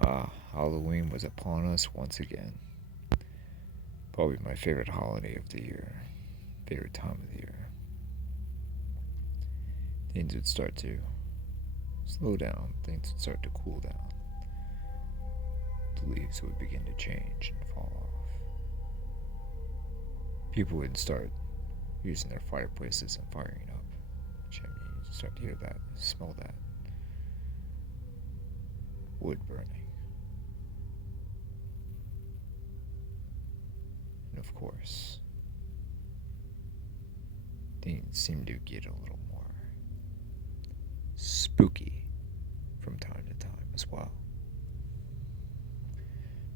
Halloween was upon us once again. Probably my favorite holiday of the year, favorite time of the year. Things would start to slow down, things would start to cool down. The leaves would begin to change and fall off. People would start using their fireplaces and firing up chimneys. Start to hear that, smell that wood burning. And of course, things seem to get a little more spooky from time to time as well.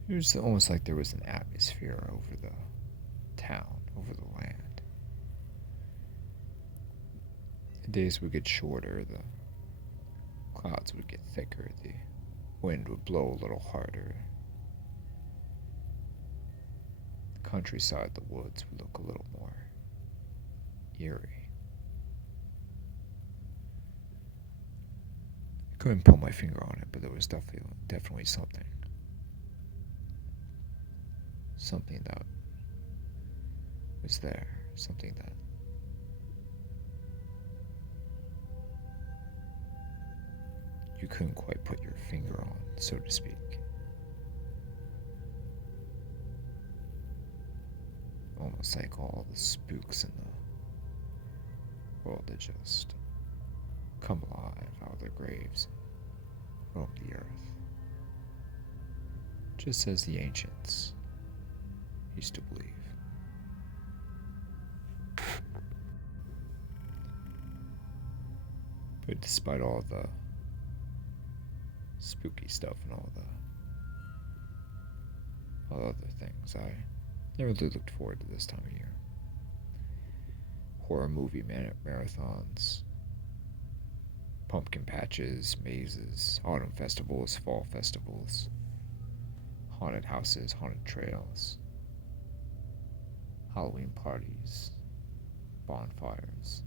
It was almost like there was an atmosphere over the town, over the land. The days would get shorter, the clouds would get thicker, the wind would blow a little harder. The countryside, the woods would look a little more eerie. I couldn't put my finger on it, but there was definitely something. Something that was there. Something that you couldn't quite put your finger on, so to speak. Almost like all the spooks in the world had just come alive out of their graves and roam the earth. Just as the ancients used to believe. But despite all the spooky stuff and all other things, I never really looked forward to this time of year. Horror movie marathons, pumpkin patches, mazes, autumn festivals, fall festivals, haunted houses, haunted trails, Halloween parties, bonfires.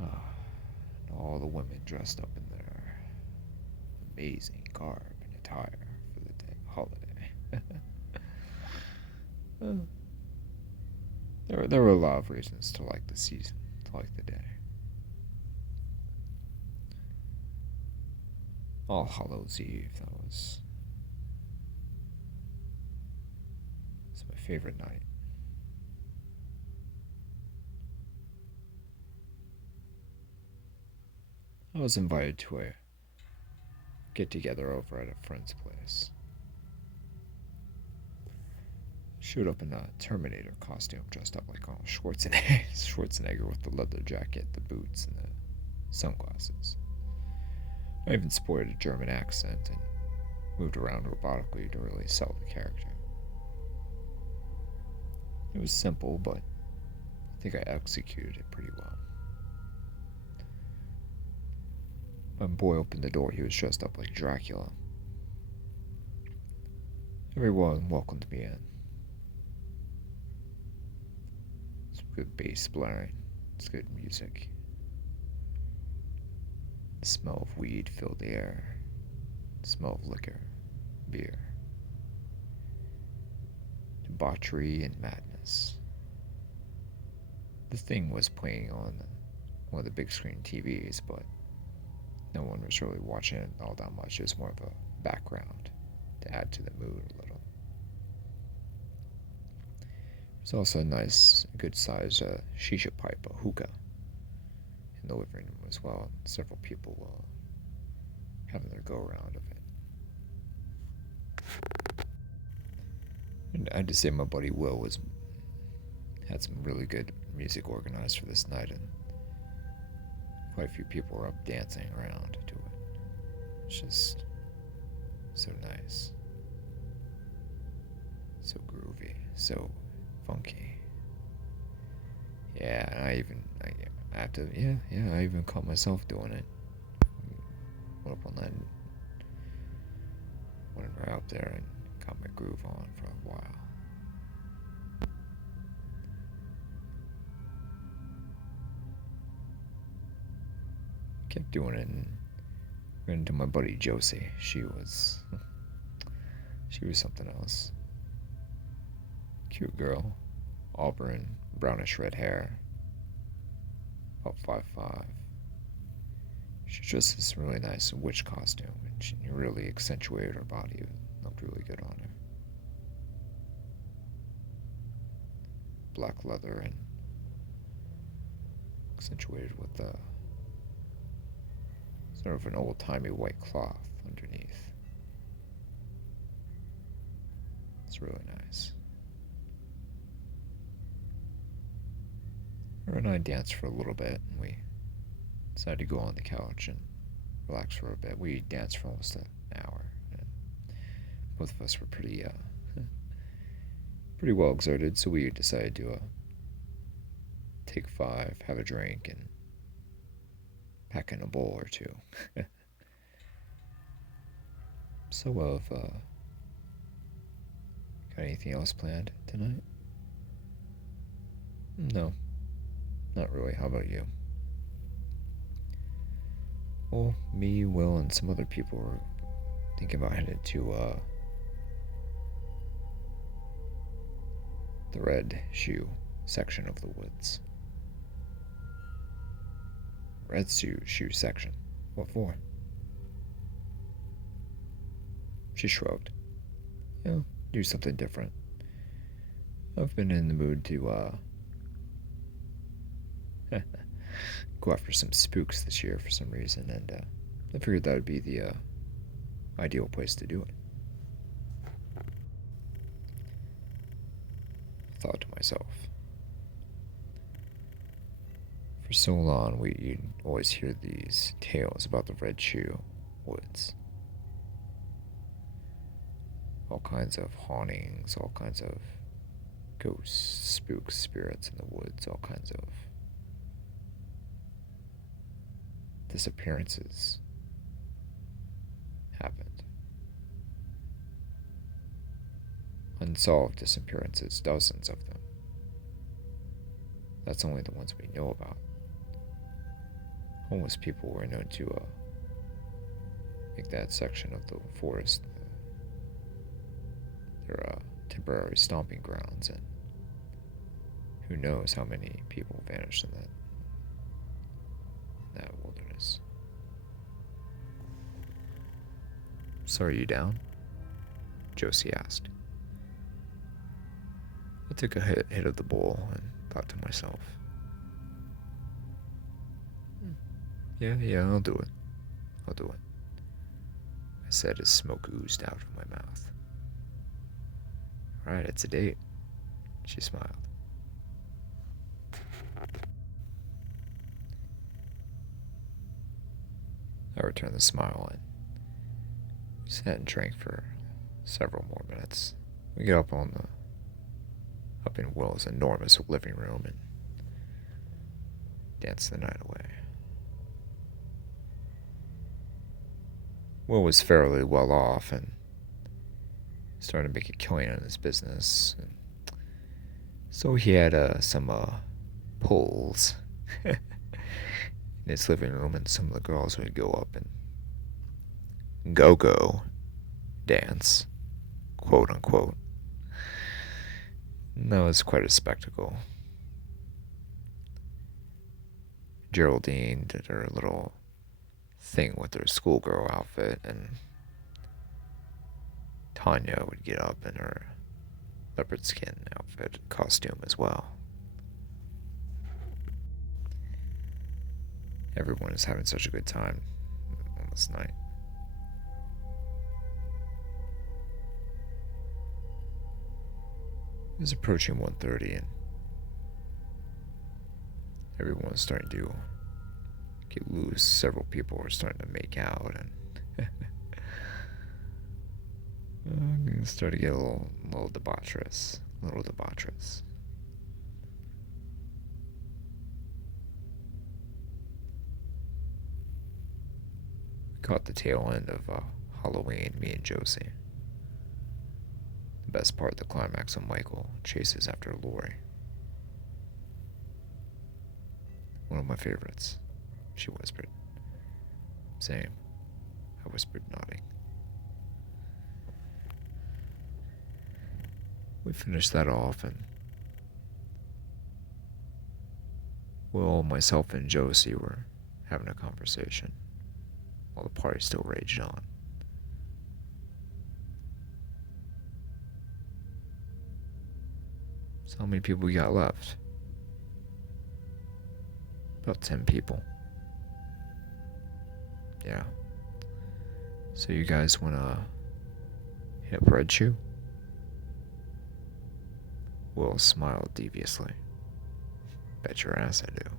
And all the women dressed up in their amazing garb and attire for the holiday. There were a lot of reasons to like the season, to like the day. All Hallows Eve, it's my favorite night. I was invited to a get together over at a friend's place. Showed up in a Terminator costume, dressed up like Arnold Schwarzenegger with the leather jacket, the boots, and the sunglasses. I even sported a German accent and moved around robotically to really sell the character. It was simple, but I think I executed it pretty well. When boy opened the door, he was dressed up like Dracula. Everyone welcomed me in. It's good bass blaring. It's good music. The smell of weed filled the air. The smell of liquor, beer. Debauchery and madness. The thing was playing on one of the big screen TVs, but no one was really watching it all that much. It was more of a background to add to the mood a little. There's also a nice, good sized shisha pipe, a hookah, in the living room as well. Several people having their go around of it. And I had to say, my buddy Will had some really good music organized for this night, and quite a few people were up dancing around to it. It's just so nice, so groovy, so funky. Yeah, and I even caught myself doing it. Went up on that, went right up there and got my groove on for a while. Kept doing it, and According to my buddy Josie, she was something else. Cute girl, auburn, brownish red hair, about 5'5". She dressed this really nice witch costume, and she really accentuated her body. It looked really good on her. Black leather and accentuated with sort of an old-timey white cloth underneath. It's really nice. Her and I danced for a little bit, and we decided to go on the couch and relax for a bit. We danced for almost an hour, and both of us were pretty well exerted, so we decided to take 5, have a drink, and pack in a bowl or two. So, got anything else planned tonight? No, not really. How about you? Well, me, Will, and some other people were thinking about heading to the Red Shoe section of the woods. Red shoe section? What for? She shrugged. Do something different. I've been in the mood to go after some spooks this year for some reason, and I figured that would be the ideal place to do it. I thought to myself, for so long you'd always hear these tales about the Red Shoe woods. All kinds of hauntings, all kinds of ghosts, spooks, spirits in the woods, all kinds of disappearances happened. Unsolved disappearances, dozens of them. That's only the ones we know about. Homeless people were known to make that section of the forest their temporary stomping grounds, and who knows how many people vanished in that wilderness. So are you down? Josie asked. I took a hit of the bowl and thought to myself, yeah, I'll do it. I said as smoke oozed out of my mouth. All right, it's a date. She smiled. I returned the smile, and we sat and drank for several more minutes. We get up in Will's enormous living room and danced the night away. Will was fairly well off and started to make a killing on his business, and so he had some pulls in his living room, and some of the girls would go up and go dance, quote unquote. And that was quite a spectacle. Geraldine did her little thing with her schoolgirl outfit, and Tanya would get up in her leopard skin outfit costume as well. Everyone is having such a good time on this night. It was approaching 1:30, and everyone was starting to get loose. Several people were starting to make out, and started to get a little debaucherous. We caught the tail end of Halloween, me and Josie. The best part, the climax when Michael chases after Lori. One of my favorites, she whispered. Same. I whispered, nodding. We finished that off, and Will, myself, and Josie were having a conversation while the party still raged on. So how many people we got left? About 10 people. Yeah. So you guys wanna hit Red Shoe? Will smiled deviously. Bet your ass I do.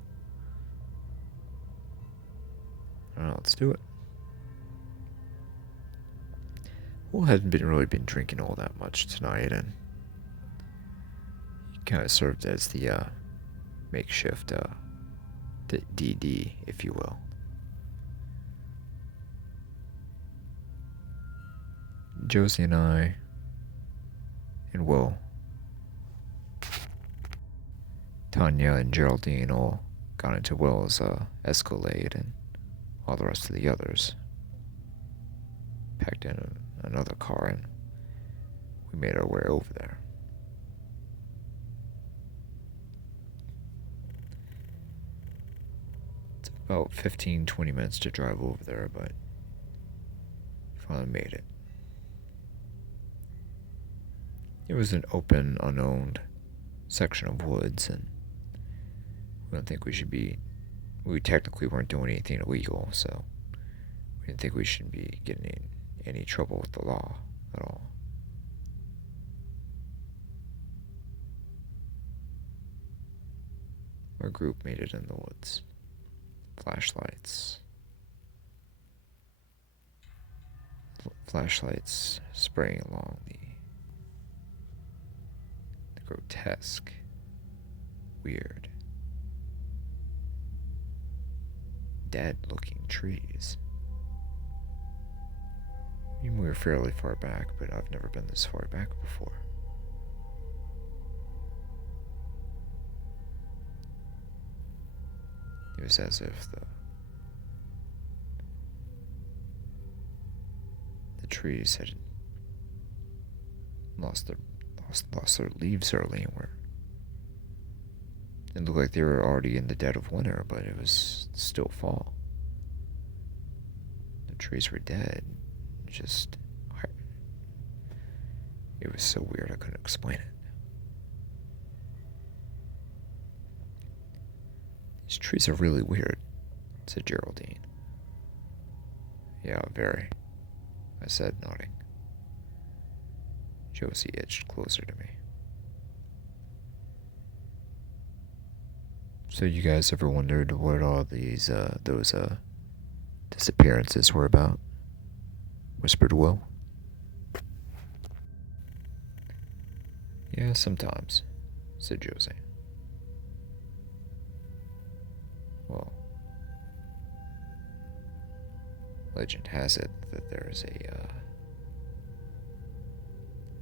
Alright, let's do it. Will hadn't really been drinking all that much tonight, and he kind of served as the makeshift DD, if you will. Josie and I and Will, Tanya and Geraldine all got into Will's Escalade, and all the rest of the others packed in another car, and we made our way over there. It's about 15-20 minutes to drive over there, but finally made it. It was an open, unowned section of woods, and we don't think we technically weren't doing anything illegal, so we didn't think we should be getting in any trouble with the law at all. Our group made it in the woods. Flashlights spraying along the grotesque, weird, dead-looking trees. I mean, we were fairly far back, but I've never been this far back before. It was as if the trees had lost their leaves early, and it looked like they were already in the dead of winter, but it was still fall. The trees were dead. It was so weird I couldn't explain it. These trees are really weird, said Geraldine. Yeah, very, I said, nodding. Josie edged closer to me. So you guys ever wondered what all those disappearances were about? Whispered Will. Yeah, sometimes, said Josie. Well, legend has it that there's a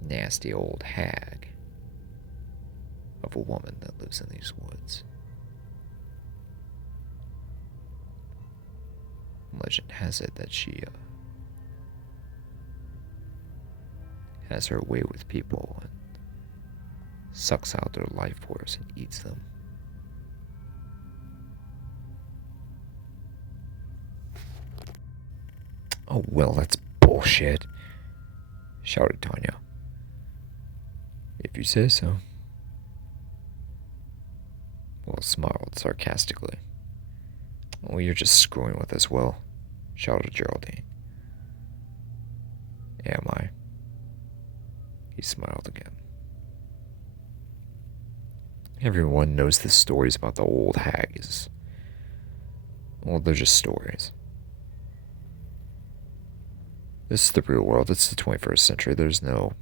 nasty old hag of a woman that lives in these woods. Legend has it that she has her way with people and sucks out their life force and eats them. Oh, well, that's bullshit, shouted Tanya. If you say so. Will smiled sarcastically. Oh, you're just screwing with us, Will, shouted Geraldine. Am I? He smiled again. Everyone knows the stories about the old hags. Well, they're just stories. This is the real world. It's the 21st century. There's no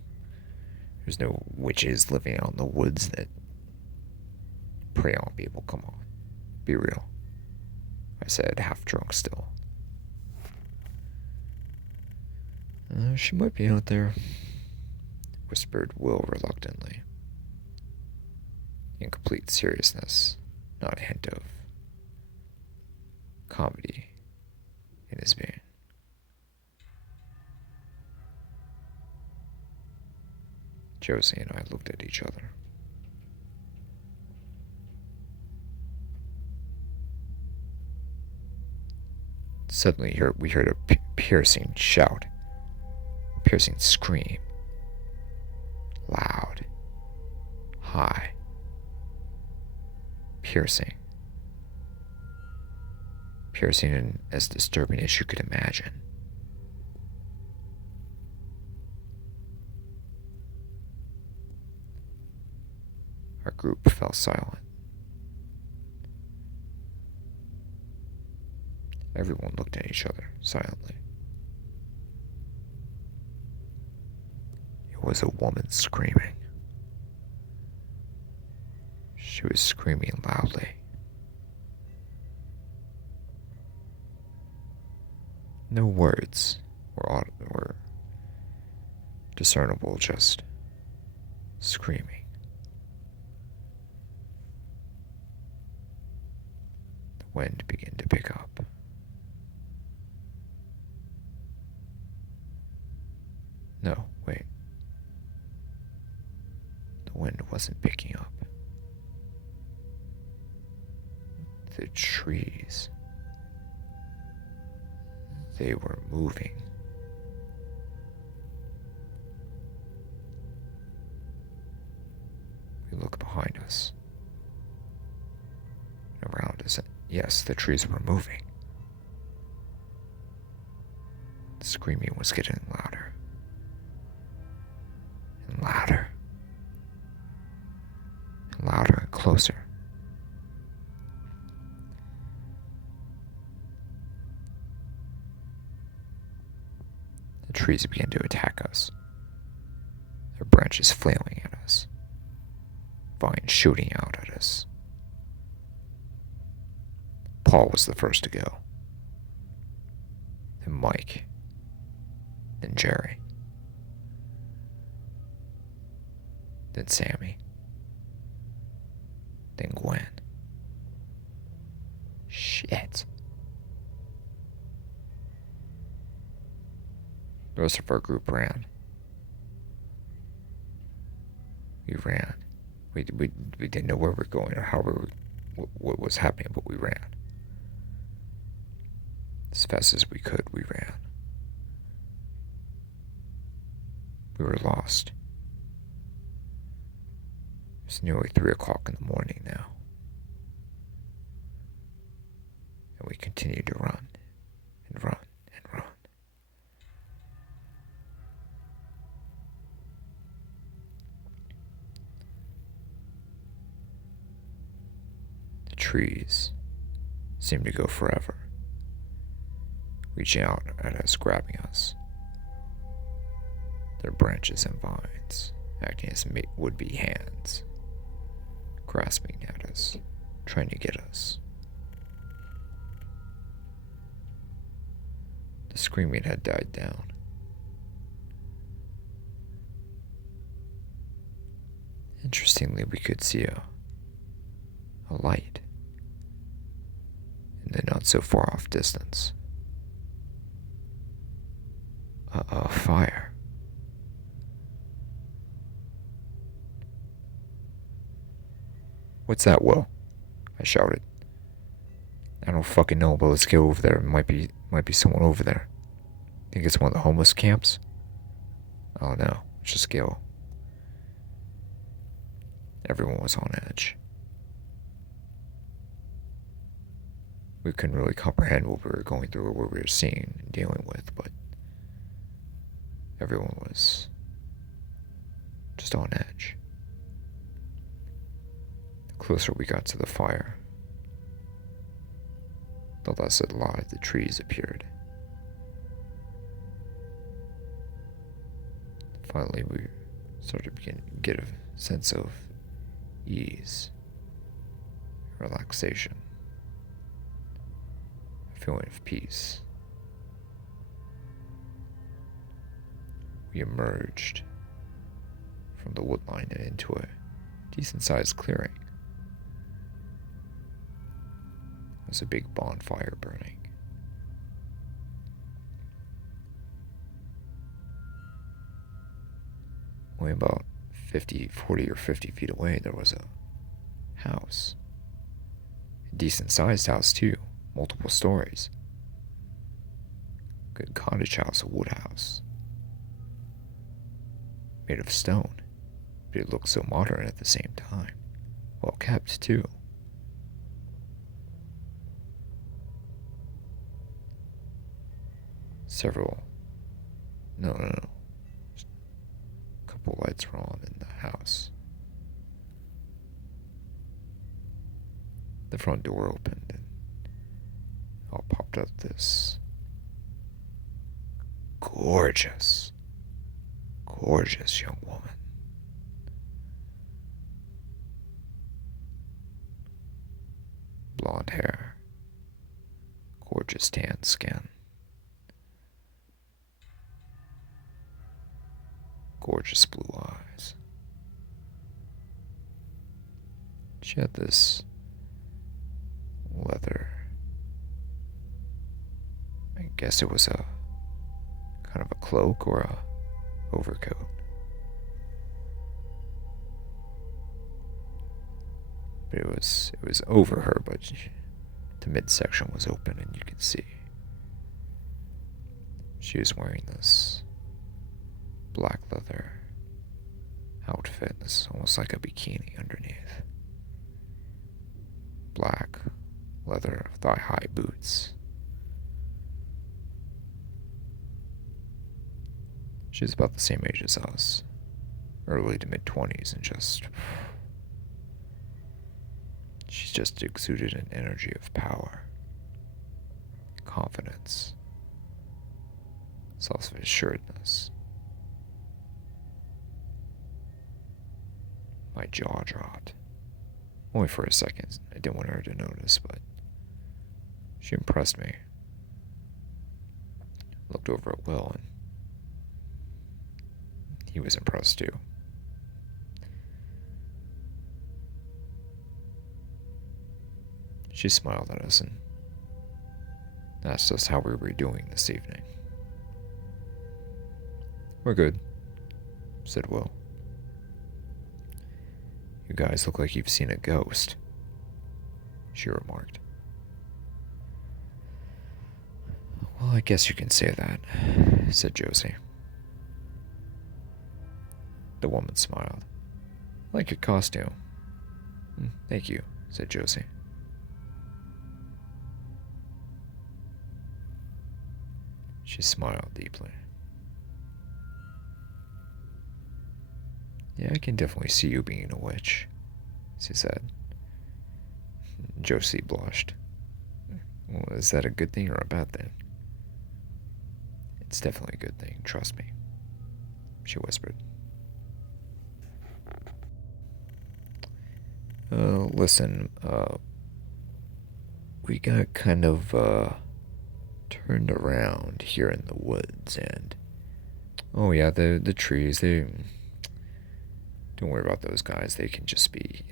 witches living out in the woods that prey on people. Come on. Be real. I said, half drunk still. She might be out there, whispered Will reluctantly. In complete seriousness, not a hint of comedy in his vein. Josie and I looked at each other. Suddenly, we heard a piercing shout, a piercing scream. Loud, high, piercing. Piercing and as disturbing as you could imagine. Our group fell silent. Everyone looked at each other silently. It was a woman screaming. She was screaming loudly. No words were discernible, just screaming. The wind began to pick up. No, wait. The wind wasn't picking up. The trees, they were moving. We looked behind us and around us. Yes, the trees were moving. The screaming was getting louder and louder and louder and closer. The trees began to attack us, their branches flailing at us, vines shooting out at us. Paul was the first to go, then Mike, then Jerry, then Sammy, then Gwen. Shit. The rest of our group ran. We ran. We didn't know where we were going or how what was happening, but we ran. As fast as we could, we ran. We were lost. It's nearly 3 o'clock in the morning now. And we continued to run and run and run. The trees seemed to go forever, reaching out at us, grabbing us. Their branches and vines acting as would-be hands, grasping at us, trying to get us. The screaming had died down. Interestingly, we could see a light in the not-so-far-off distance. A fire. What's that, Will? I shouted. I don't fucking know, but let's go over there. Might be someone over there. Think it's one of the homeless camps? Oh no, let's just go. Everyone was on edge. We couldn't really comprehend what we were going through or what we were seeing and dealing with, but everyone was just on edge. The closer we got to the fire, the less alive the trees appeared. Finally, we started to get a sense of ease, relaxation, a feeling of peace. We emerged from the woodline and into a decent-sized clearing. There was a big bonfire burning. Only about 40 or 50 feet away, there was a house. A decent sized house, too, multiple stories. Good cottage house, a wood house. Made of stone, but it looked so modern at the same time. Well kept, too. No. A couple lights were on in the house. The front door opened and out popped up this gorgeous young woman. Blonde hair, gorgeous tan skin, gorgeous blue eyes. She had this leather, I guess it was a kind of a cloak or a overcoat. But it was over her, but the midsection was open and you could see. She was wearing this black leather outfit. This is almost like a bikini underneath. Black leather thigh-high boots. She's about the same age as us, early to mid-20s, and she's just exuded an energy of power, confidence, self-assuredness. My jaw dropped. Only for a second. I didn't want her to notice, but she impressed me. Looked over at Will, and he was impressed too. She smiled at us and asked us how we were doing this evening. "We're good," said Will. "You guys look like you've seen a ghost," she remarked. "Well, I guess you can say that," said Josie. The woman smiled. "I like your costume." "Thank you," said Josie. She smiled deeply. "Yeah, I can definitely see you being a witch," she said. Josie blushed. "Well, is that a good thing or a bad thing?" "It's definitely a good thing, trust me," she whispered. Listen, we got kind of, turned around here in the woods, and oh yeah, the trees, don't worry about those guys. They can just be,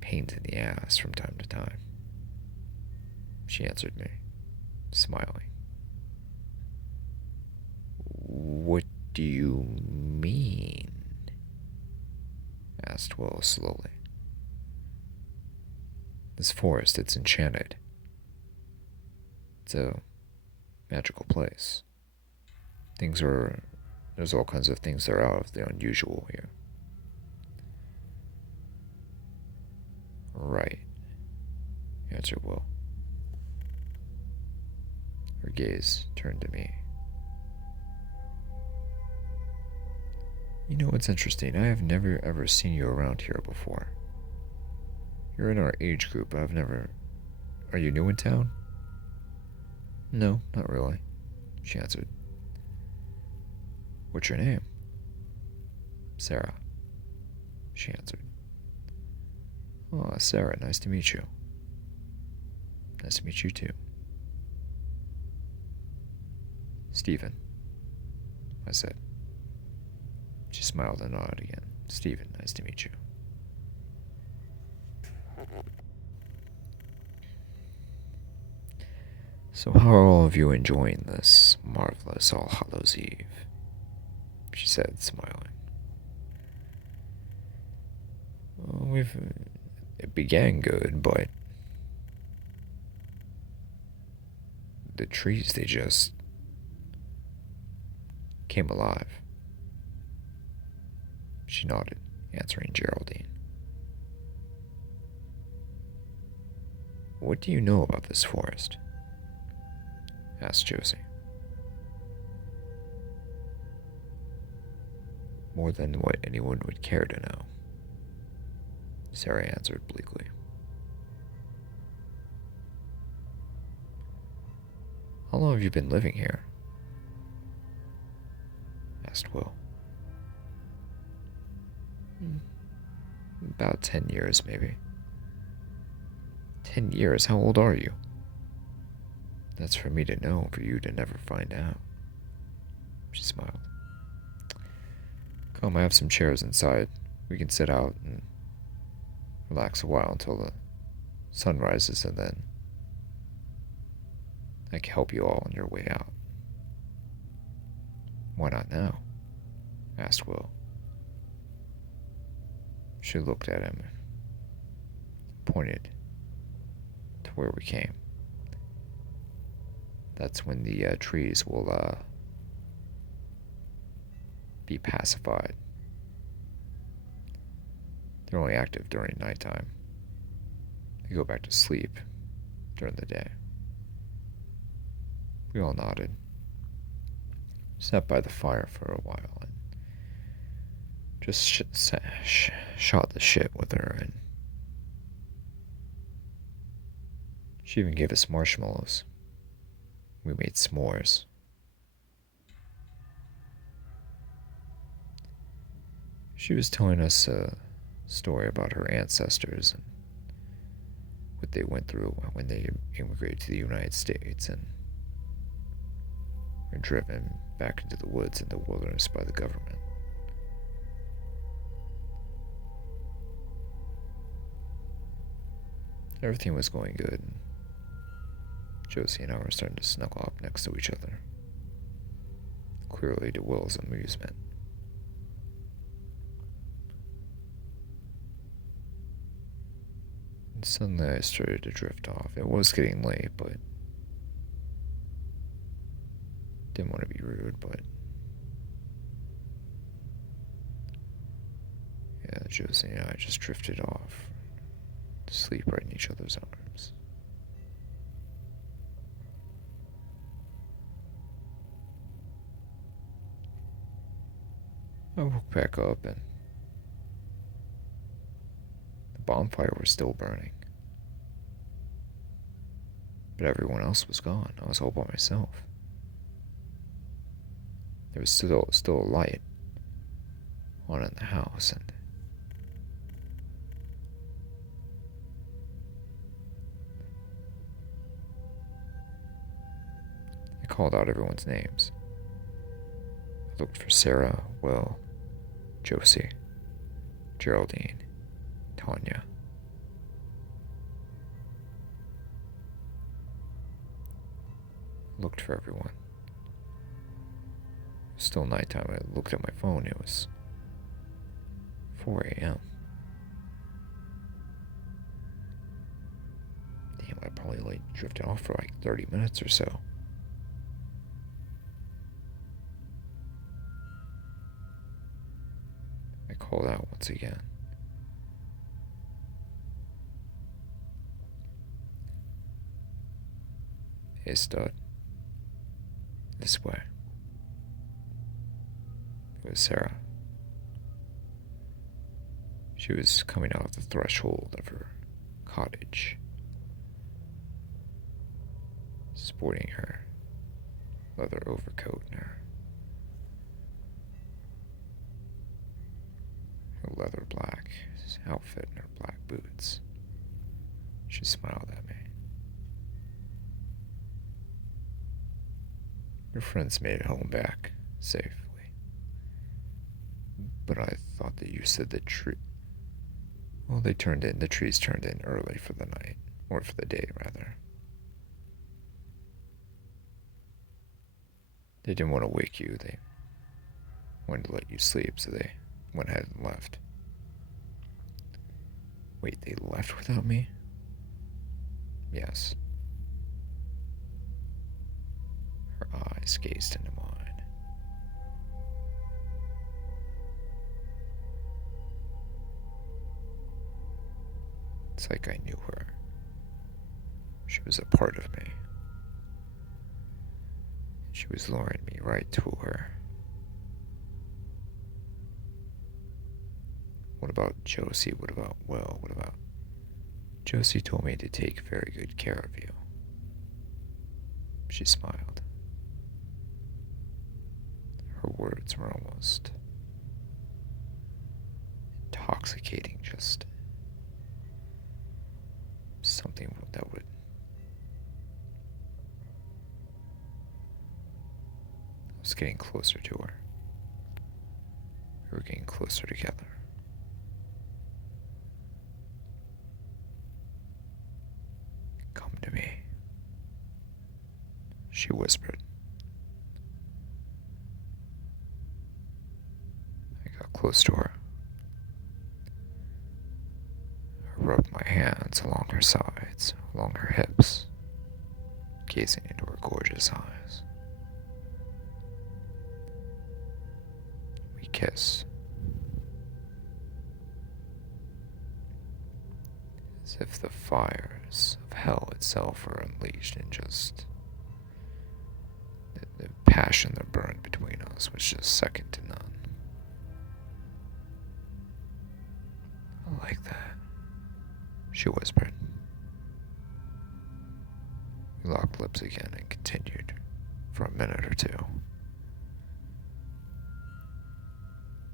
pains in the ass from time to time. She answered me, smiling. "What do you mean?" asked Will slowly. "This forest, it's enchanted. It's a magical place. There's all kinds of things that are out of the unusual here." "Right," answered Will. Her gaze turned to me. "You know what's interesting? I have never ever seen you around here before. You're in our age group, but Are you new in town?" "No, not really," she answered. "What's your name?" "Sarah," she answered. "Oh, Sarah, nice to meet you." "Nice to meet you too." "Stephen," I said. She smiled and nodded again. "Stephen, nice to meet you." "So how are all of you enjoying this marvelous All Hallows Eve?" she said, smiling. Well, it began good, but the trees, they just came alive. She nodded, answering Geraldine. What do you know about this forest? Asked Josie. More than what anyone would care to know, Sarah answered bleakly. How long have you been living here? Asked Will. About 10 years, maybe. 10 years? How old are you? That's for me to know, for you to never find out. She smiled. Come, I have some chairs inside. We can sit out and relax a while until the sun rises, and then I can help you all on your way out. Why not now? Asked Will. She looked at him, pointed to where we came. That's when the trees will be pacified. They're only active during nighttime. They go back to sleep during the day. We all nodded, sat by the fire for a while, and just shot the shit with her, and she even gave us marshmallows. We made s'mores. She was telling us a story about her ancestors and what they went through when they immigrated to the United States and were driven back into the woods and the wilderness by the government. Everything was going good, and Josie and I were starting to snuggle up next to each other, clearly to Will's amusement. And suddenly I started to drift off. It was getting late, but didn't want to be rude, but yeah, Josie and I just drifted off to sleep right in each other's arms. I woke back up and the bonfire was still burning. But everyone else was gone. I was all by myself. There was still a light on in the house, and I called out everyone's names. I looked for Sarah, Will, Josie, Geraldine, Tanya. Looked for everyone. It was still nighttime. I looked at my phone. It was 4 a.m. Damn, I probably drifted off for like 30 minutes or so. I called out once again. Hey, stud. This way. It was Sarah. She was coming out of the threshold of her cottage, sporting her leather overcoat and her leather black outfit and her black boots. She smiled at me. Your friends made it home back safely. But I thought that you said the well, the trees turned in early for the night, or for the day, rather. They didn't want to wake you, they wanted to let you sleep, so they went ahead and left. Wait, they left without me? Yes. Her eyes gazed into mine. It's like I knew her. She was a part of me. She was luring me right to her. What about Josie? What about Will? What about... Josie told me to take very good care of you. She smiled. Her words were almost intoxicating, just something that would... I was getting closer to her. We were getting closer together. Come to me, she whispered. I got close to her. I rubbed my hands along her sides, along her hips, gazing into her gorgeous eyes. We kissed. As if the fires of hell itself were unleashed, and just the passion that burned between us was just second to none. I like that, she whispered. We locked lips again and continued for a minute or two.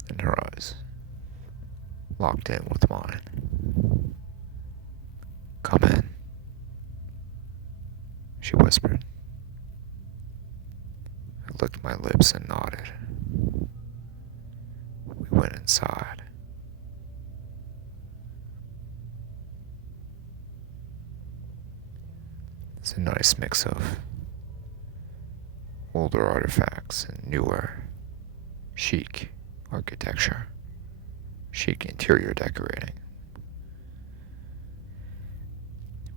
And her eyes locked in with mine. Come in, she whispered. I licked my lips and nodded. We went inside. It's a nice mix of older artifacts and newer, chic architecture, chic interior decorating.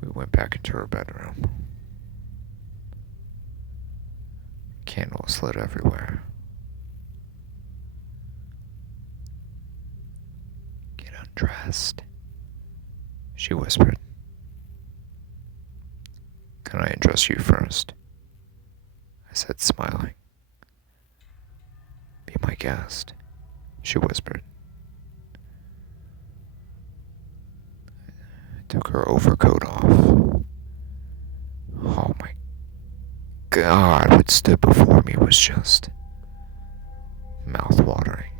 We went back into her bedroom. Candles lit everywhere. Get undressed, she whispered. Can I undress you first? I said, smiling. Be my guest, she whispered. I took her overcoat off. Oh my God, what stood before me was just mouth-watering.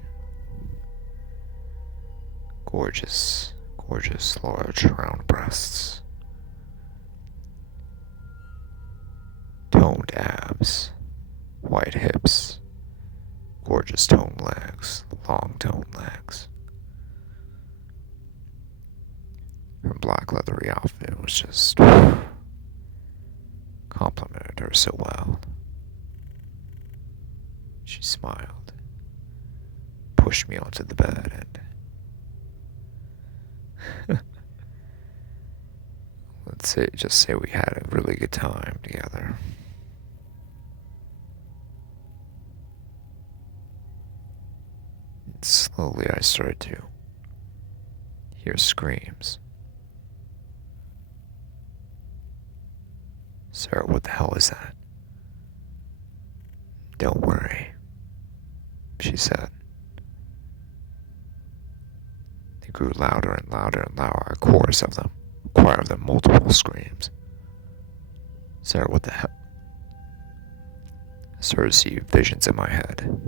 Gorgeous, gorgeous, large, round breasts. Toned abs, white hips, gorgeous toned legs, long toned legs. Her black leathery outfit was just complimented her so well. She smiled, pushed me onto the bed, and just say we had a really good time together. And slowly I started to hear screams. Sarah, what the hell is that? Don't worry, she said. They grew louder and louder and louder, a chorus of them, a choir of them, multiple screams. Sarah, what the hell? I started to see visions in my head.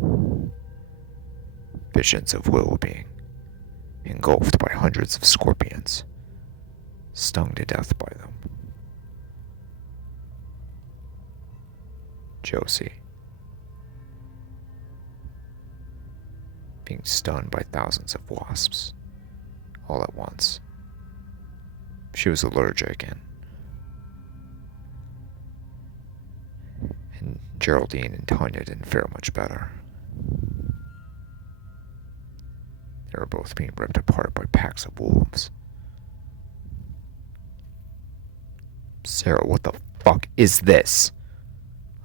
Visions of Will being engulfed by hundreds of scorpions, stung to death by them. Josie being stunned by thousands of wasps all at once. She was allergic, and Geraldine and Tanya didn't fare much better. They were both being ripped apart by packs of wolves, Sarah, what the fuck is this?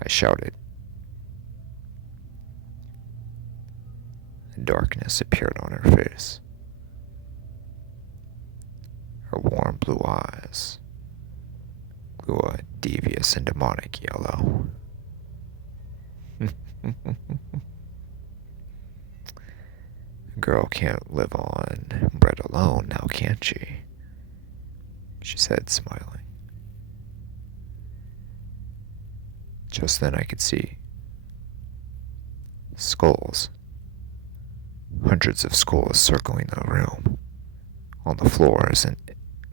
I shouted. Darkness appeared on her face. Her warm blue eyes grew a devious and demonic yellow. A girl can't live on bread alone now, can she? She said, smiling. Just then I could see skulls. Hundreds of skulls circling the room. On the floors and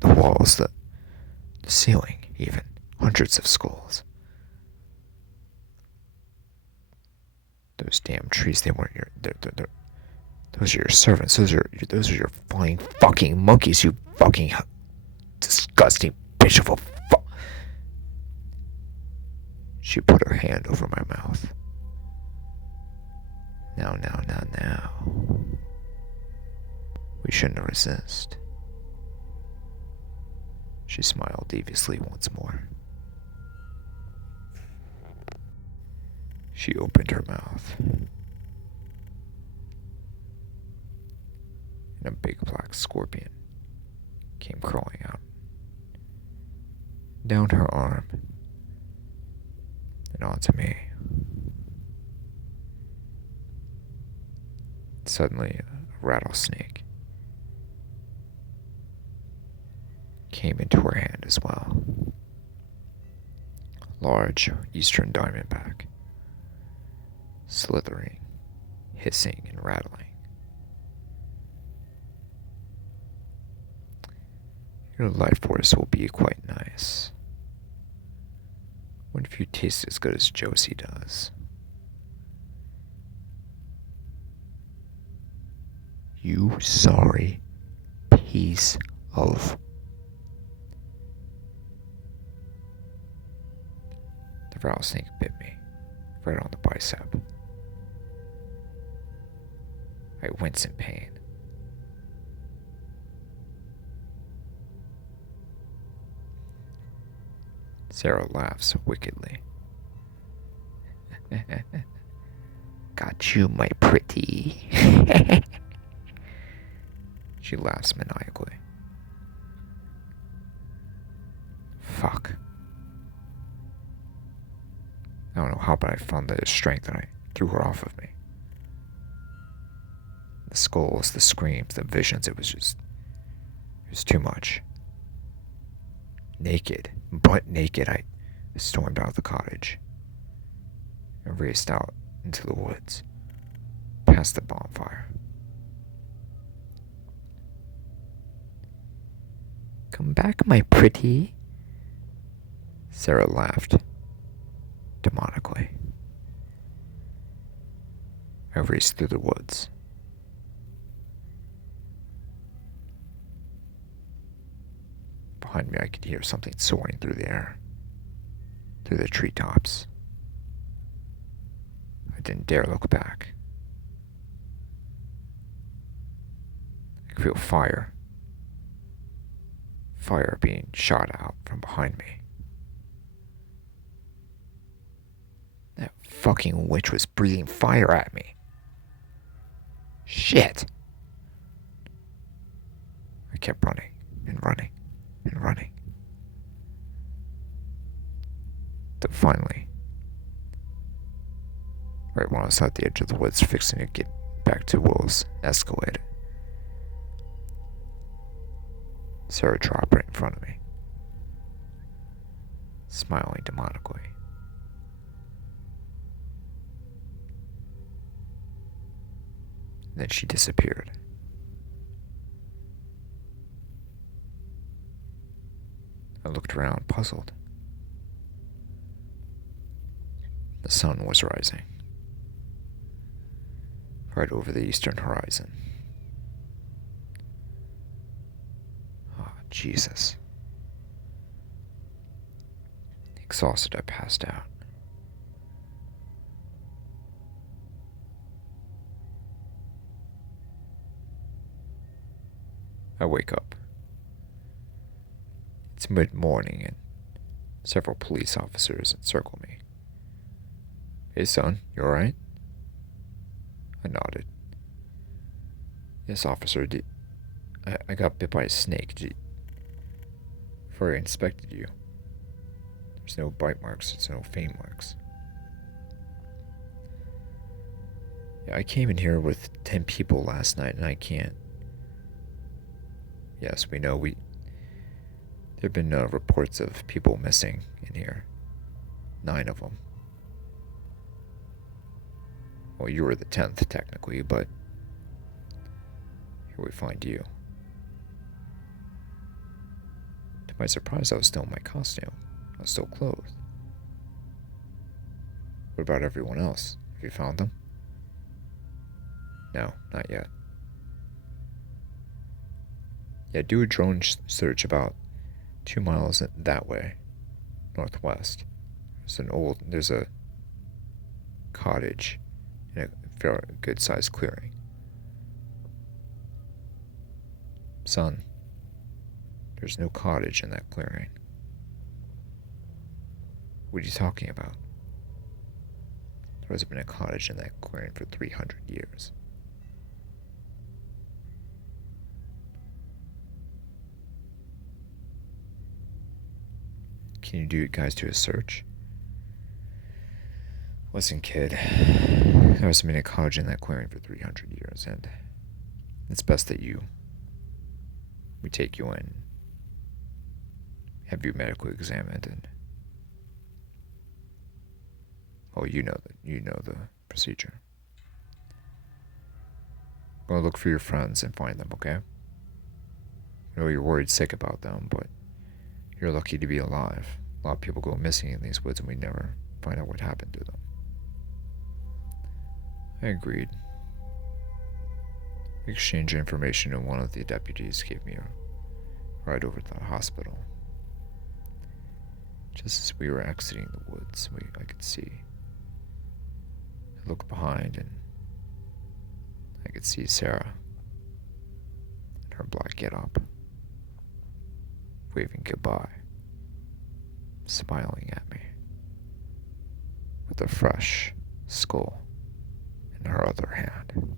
the walls, the ceiling, even. Hundreds of skulls. Those damn trees, they weren't your... those are your servants. Those are your flying fucking monkeys, you fucking disgusting bitch of a fuck. She put her hand over my mouth. Now. We shouldn't resist. She smiled deviously once more. She opened her mouth. And a big black scorpion came crawling out. Down her arm. And onto me. Suddenly, a rattlesnake came into her hand as well. Large eastern diamondback, slithering, hissing, and rattling. Your life force will be quite nice. What if you taste as good as Josie does? You sorry piece of... The rattlesnake bit me, right on the bicep. I winced in pain. Sarah laughs wickedly. Got you, my pretty. She laughs maniacally. Fuck. I don't know how, but I found the strength and I threw her off of me. The skulls, the screams, the visions, it was too much. Naked, butt naked, I stormed out of the cottage and raced out into the woods, past the bonfire. Come back, my pretty. Sarah laughed demonically. I raced through the woods. Behind me, I could hear something soaring through the air, through the treetops. I didn't dare look back. I could feel fire. Fire being shot out from behind me. That fucking witch was breathing fire at me. Shit. I kept running and running and running. Till finally, right when I was at the edge of the woods fixing to get back to Will's Escalade, Sarah dropped right in front of me, smiling demonically. Then she disappeared. I looked around, puzzled. The sun was rising, right over the eastern horizon. Oh, Jesus. Exhausted, I passed out. I wake up. It's mid-morning and Several police officers encircle me. Hey, son, you alright? I nodded. Yes, officer, I got bit by a snake. Before I inspected you. There's no bite marks, there's no faint marks. Yeah, I came in here with 10 people last night and I can't. Yes, we know there have been reports of people missing in here. 9 of them. Well, you were the 10th, technically, but here we find you. To my surprise, I was still in my costume. I was still clothed. What about everyone else? Have you found them? No, not yet. Yeah, do a drone search about 2 miles that way, northwest. There's a cottage in a fairly good-sized clearing. Son, there's no cottage in that clearing. What are you talking about? There hasn't been a cottage in that clearing for 300 years. Can you guys do a search? Listen, kid. There hasn't been a cottage in that clearing for 300 years, and it's best that we take you in, have you medically examined, and you know the procedure. Go look for your friends and find them, okay? I know you're worried sick about them, but you're lucky to be alive. A lot of people go missing in these woods and we never find out what happened to them. I agreed. We exchanged information and one of the deputies gave me a ride over to the hospital. Just as we were exiting the woods, I could see. I looked behind and I could see Sarah in her black getup, waving goodbye, smiling at me, with a fresh skull in her other hand.